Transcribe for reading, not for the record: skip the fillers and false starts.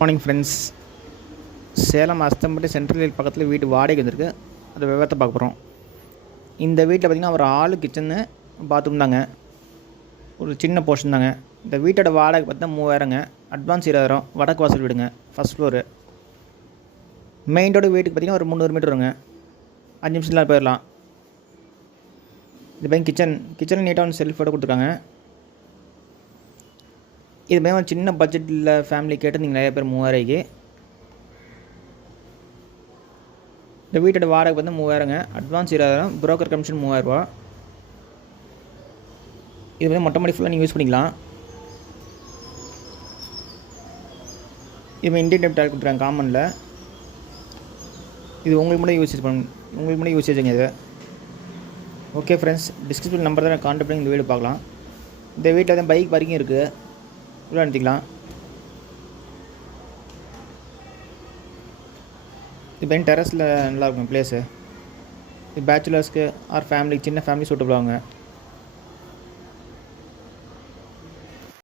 Morning friends. Salem Hasthampatti central light பக்கத்தில் வீடு வாடகைக்கு வந்திருக்கு. அதை விவரத்தை பார்க்க போகிறோம். இந்த வீட்டில் பார்த்திங்கன்னா ஒரு ஆளு கிச்சனு பாத்ரூம் தாங்க. ஒரு சின்ன போர்ஷன் தாங்க. இந்த வீட்டோட வாடகை பார்த்தா 3000ங்க. அட்வான்ஸ் 20,000. வடக்கு வாசல் வீடுங்க, ஃபஸ்ட் ஃப்ளோரு. மெயின் ரோடு வீட்டுக்கு பார்த்திங்கன்னா ஒரு 300 மீட்டர் வருங்க. 5 நிமிஷத்தில் போயிடலாம். இது பார்த்திங்க கிச்சன் நீட்டாக வந்து செல்ஃபோட கொடுத்துருக்காங்க. இது மாதிரி ஒரு சின்ன பட்ஜெட்டில் ஃபேமிலி கேட்டிருந்தீங்க நிறைய பேர் 3000க்கு. இந்த வீட்டோட வாடகை வந்து 3000ங்க. அட்வான்ஸ் 20,000. புரோக்கர் கமிஷன் 3000 ரூபா. இது வந்து மொட்டை மாடி ஃபுல்லாக நீங்கள் யூஸ் பண்ணிக்கலாம். இது இண்டியன் டைப் டாய்லெட் கொடுத்துருக்காங்க காமனில். இது உங்களுக்கு மட்டும் யூசேஜுங்க இது. ஓகே ஃப்ரெண்ட்ஸ், டிஸ்கிரிப்ஷன் நம்பர் தான் கான்டாக்ட் பண்ணி இந்த வீடு பார்க்கலாம். இந்த வீட்டில் தான் பைக் பார்க்கிங் இருக்குது, உள்ள அனுப்பிக்கலாம். இது டெரஸில் நல்லாயிருக்கும் பிளேஸு. இது பேச்சுலர்ஸ்க்கு ஆர் ஃபேமிலிக்கு, சின்ன ஃபேமிலி சூட்டபுள் ஆகுங்க.